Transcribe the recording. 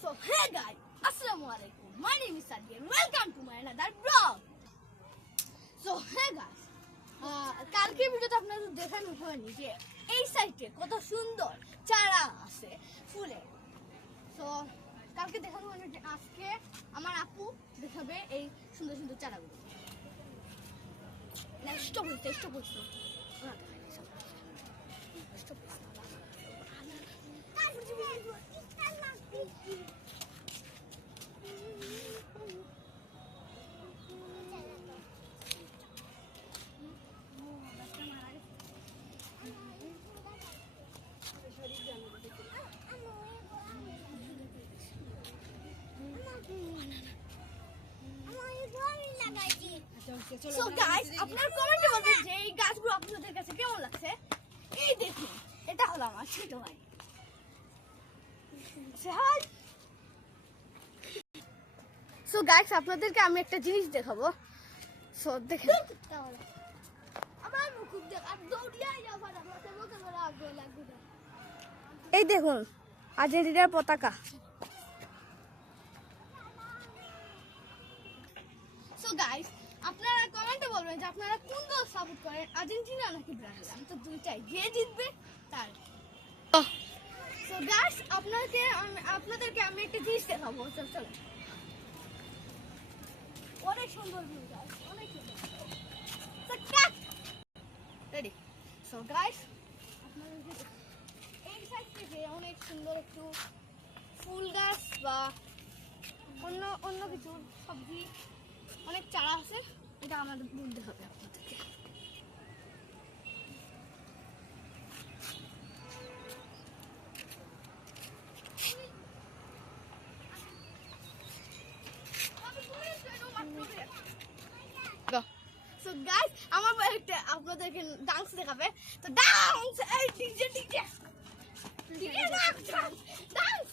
So hey guys, Assalamualaikum. My name is Sadiq and welcome to my another vlog. So hey guys, কালকে ভিডিওতে আপনাদের দেখানো হয়নি যে এই সাইডে কত সুন্দর চারা আছে ফুলে। তো কালকে দেখানো হয়নি যে আজকে আমার আপু দেখাবে এই সুন্দর সুন্দর চারাগুলো। নেক্সট বলছো So guys, আপনারা কমেন্টে বলবেন যে এই গাছগুলো আপনাদের কাছে কেমন লাগছে। এই দেখুন, এটা হলো আমার ছোট ভাই। So guys, আপনাদেরকে আমি একটা জিনিস দেখাবো। So দেখেন, এই দেখুন আর্জেন্টিনার পতাকা। So guys, আপনারা কমেন্টে বলবেন যে আপনারা কোন দল সাপোর্ট করেন, আর্জেন্টিনা নাকি ব্রাজিল। আমি তো দুইটাই, যে জিতবে তার। So guys, আপনাদেরকে আমি একটা জিনিস দেখাবো। চলো অনেক সুন্দর ভিউ গাইস, অনেক সুন্দর। রেডি। So guys, আপনাদেরকে এই সাইড থেকে অনেক সুন্দর একটু ফুল গাছ বা অন্য কিছু সবজি অনেক চারা আছে, এটা আমাদের বলতে হবে আপনাদেরকে। So guys, আমার একটা আপনাদেরকে ডান্স দেখাবে। তো ডান্স, এই ডিজে ডান্স।